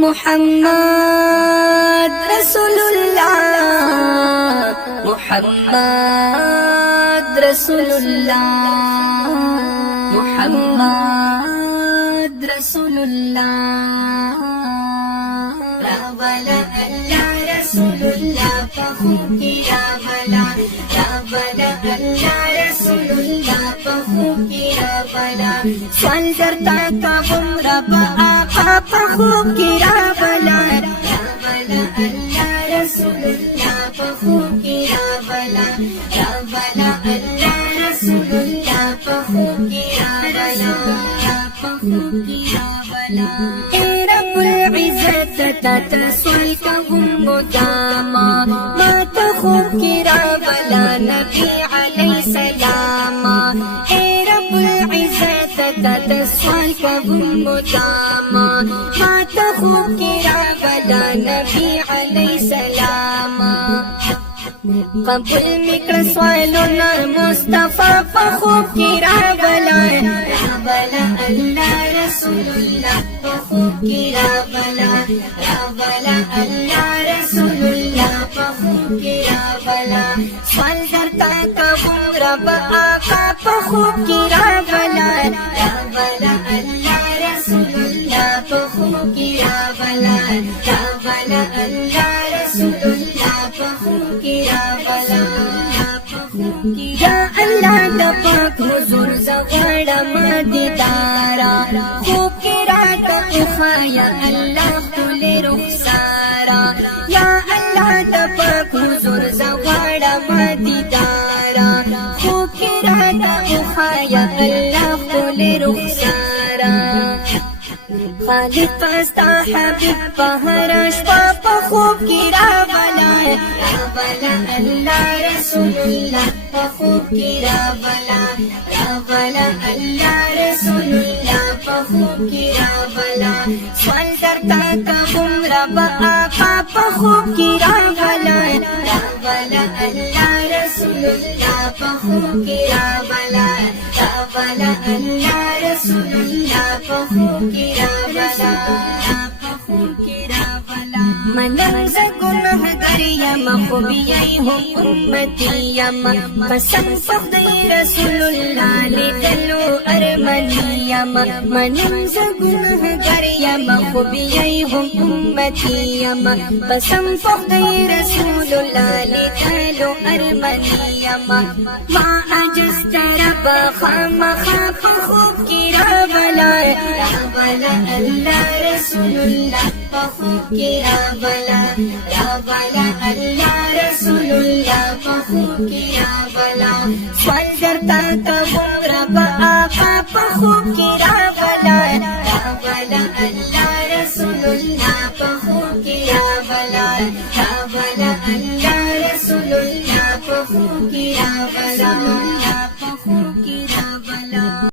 मुहम्मद रसूलुल्लाह, मुहम्मद रसूलुल्लाह, मुहम्मद रसूलुल्लाह। रावला अल्लाह रसूलुल्लाह पहु की रावला, रावला अल्लाह रसूलुल्लाह पहु की रावला। सवाल करता कबूम रब आका पहु की रावला, रावला अल्लाह रसूलुल्लाह पहु की रावला, रावला अल्लाह रसूलुल्लाह पहु की रावला, पहु की रावला। रब्बुल इज्जत तस्वल कहूं मुदामा, माता खूब की रावला नबी अलैहिस्सलाम। रब्बुल इज्जत तस्वल कहूं मुदामा, माता खूब की रावला नबी अलैहिस्सलाम। कबूल मिकर सवालुना मुस्तफा पखूब की रावला, रावला अल्लाह रसूलुल्लाह पखूब की रावला, रावला अल्लाह रसूलुल्लाह पखूब की रावला। सवाल करता कबूल रब आका पखूब की रावला, रावला अल्लाह रसूलुल्लाह पखूब की रावला, रावला अल्लाह रसूलुल्लाह पखूब की रावला, पखूब की। या अल्लाह दा पाक हुजूर ज़ग़ड़ा मददारा, खूब की रात उखाया अल्लाह खुले रुखसारा। या अल्लाह दा पाक हुजूर ज़ग़ड़ा मददारा, खूब की रात उखाया अल्लाह खुले रुखसारा। खालिद पास्ता हबीब पहरश पापा खूब की रावला, रावला अल्लाह रसूलुल्लाह पखूब की रावला, रावला अल्लाह रसूलुल्लाह पखूब की रावला। सवाल करता कबूल रब आका पखूब की रावला, रावला अल्लाह रसूलुल्लाह पखूब की रावला, रावला अल्लाह रसूलुल्लाह पखूब की रावला, पखूब की रावला। मनंज गुनहगार यमा खुबियाई हो उम्मती यमा, पसंद पखदई रसूलुल्लाह लिदलो अरमनी यमा। मनंज गुनहगार यमा खुबियाई हो उम्मती यमा, पसंद पखदई रसूलुल्लाह लिदलो अरमनी यमा। मा अजस्त रब खामा खाप खूब की रावला, रावला अल्लाह रसूलुल्लाह पखूब की रावला, रावला अल्लाह रसूलुल्लाह पखूब की रावला। सवाल करता कबूल रब आका पखूब की रावला, रावला अल्लाह रसूलुल्लाह पखूब की रावला, रावला अल्लाह रसूलुल्लाह पखूब की रावला।